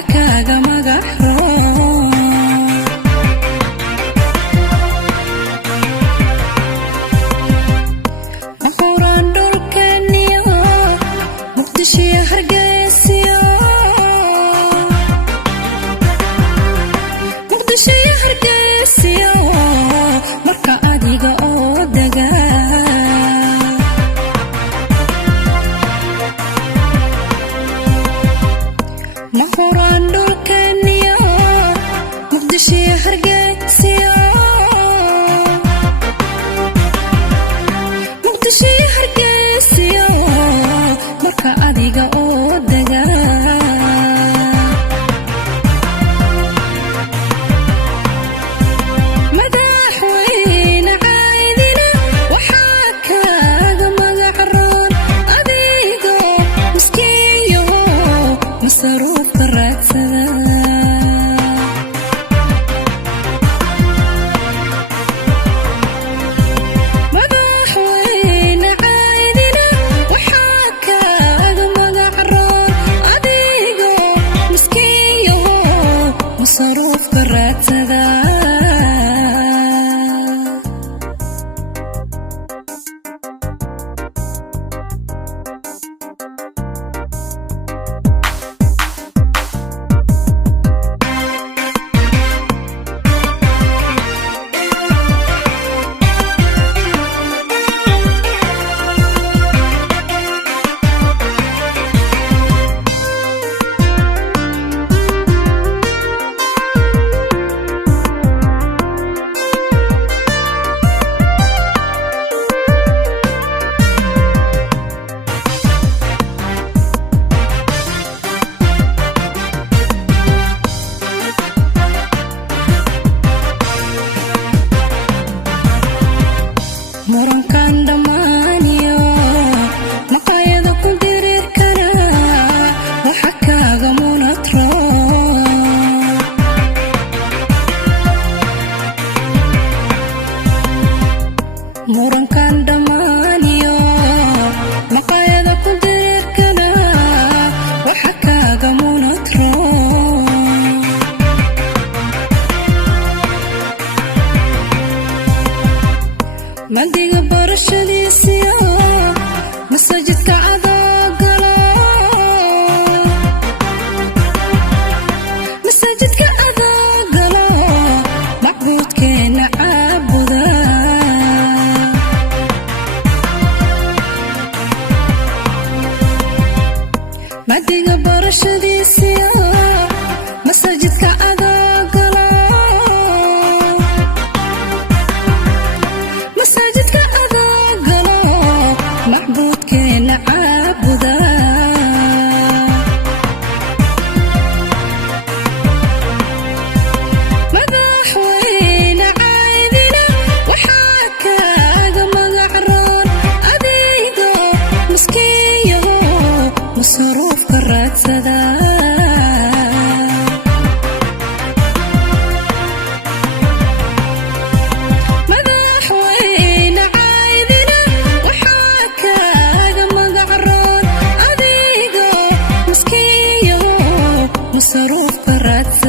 kaaga magac roon maquraan dhulkeeniyo muqdisho iyo hargeysiyo marka adiga oo dagaa maquraan dhulkeeniyo muqdisho iyo hargeysiyo marka adiga oo dagaa masruufka raadsada madaxweyne caydina waxaa kaaga magac roon adigoo miskiin yaho masruufka raadsada murankan dhammaaniyo maqaayada ku dirir kara waxa kaaga munad roon murankan dhammaaniyo maqaayada ku dirir kara waxa kaaga munad roon madiga barashadiisiyo masajidka adoogalo macbuudkeena caabuda madiga barashadiisiyo masajidka adoogalo macbuudkeena caabuda madaxweyne caydina waxaa kaaga magac roon adigoo miskiin yaho masruufka raadsada masruufka raadsada